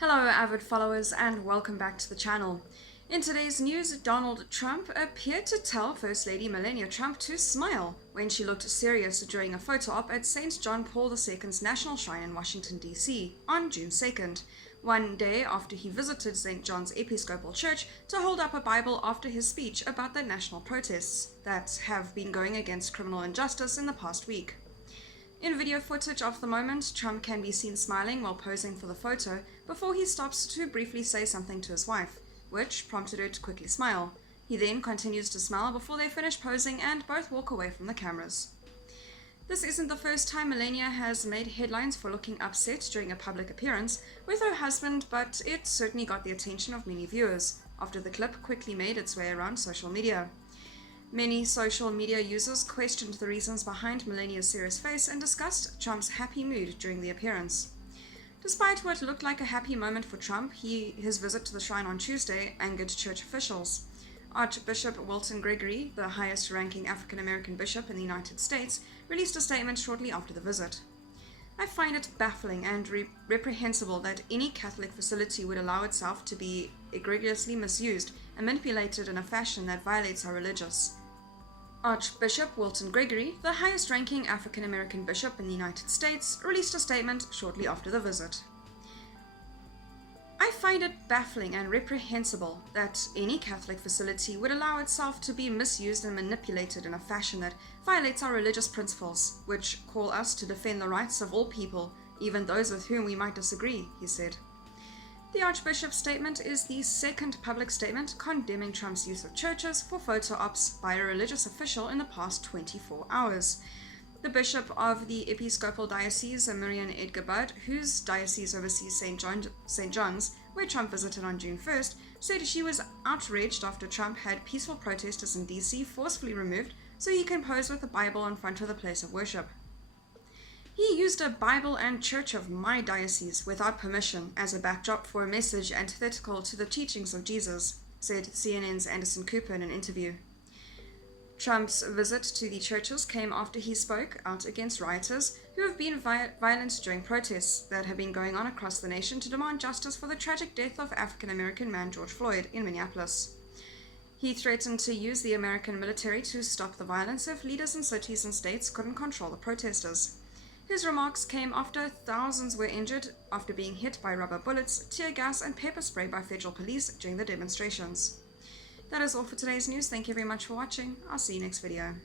Hello avid followers and welcome back to the channel. In today's news, Donald Trump appeared to tell First Lady Melania Trump to smile when she looked serious during a photo op at St. John Paul II's National Shrine in Washington, D.C. on June 2nd, one day after he visited St. John's Episcopal Church to hold up a Bible after his speech about the national protests that have been going against criminal injustice in the past week. In video footage of the moment, Trump can be seen smiling while posing for the photo before he stops to briefly say something to his wife, which prompted her to quickly smile. He then continues to smile before they finish posing and both walk away from the cameras. This isn't the first time Melania has made headlines for looking upset during a public appearance with her husband, but it certainly got the attention of many viewers after the clip quickly made its way around social media. Many social media users questioned the reasons behind Melania's serious face and discussed Trump's happy mood during the appearance. Despite what looked like a happy moment for Trump, his visit to the shrine on Tuesday angered church officials. Archbishop Walton Gregory, the highest-ranking African-American bishop in the United States, released a statement shortly after the visit. "I find it baffling and reprehensible that any Catholic facility would allow itself to be egregiously misused and manipulated in a fashion that violates our religious." Archbishop Walton Gregory, the highest-ranking African-American bishop in the United States, released a statement shortly after the visit. "I find it baffling and reprehensible that any Catholic facility would allow itself to be misused and manipulated in a fashion that violates our religious principles, which call us to defend the rights of all people, even those with whom we might disagree," he said. The Archbishop's statement is the second public statement condemning Trump's use of churches for photo ops by a religious official in the past 24 hours. The Bishop of the Episcopal Diocese, Miriam Edgar Budd, whose diocese oversees St. John's, where Trump visited on June 1st, said she was outraged after Trump had peaceful protesters in D.C. forcefully removed so he can pose with a Bible in front of the place of worship. "He used a Bible and church of my diocese without permission as a backdrop for a message antithetical to the teachings of Jesus," said CNN's Anderson Cooper in an interview. Trump's visit to the churches came after he spoke out against rioters who have been violent during protests that have been going on across the nation to demand justice for the tragic death of African-American man George Floyd in Minneapolis. He threatened to use the American military to stop the violence if leaders in cities and states couldn't control the protesters. His remarks came after thousands were injured after being hit by rubber bullets, tear gas, and pepper spray by federal police during the demonstrations. That is all for today's news. Thank you very much for watching. I'll see you next video.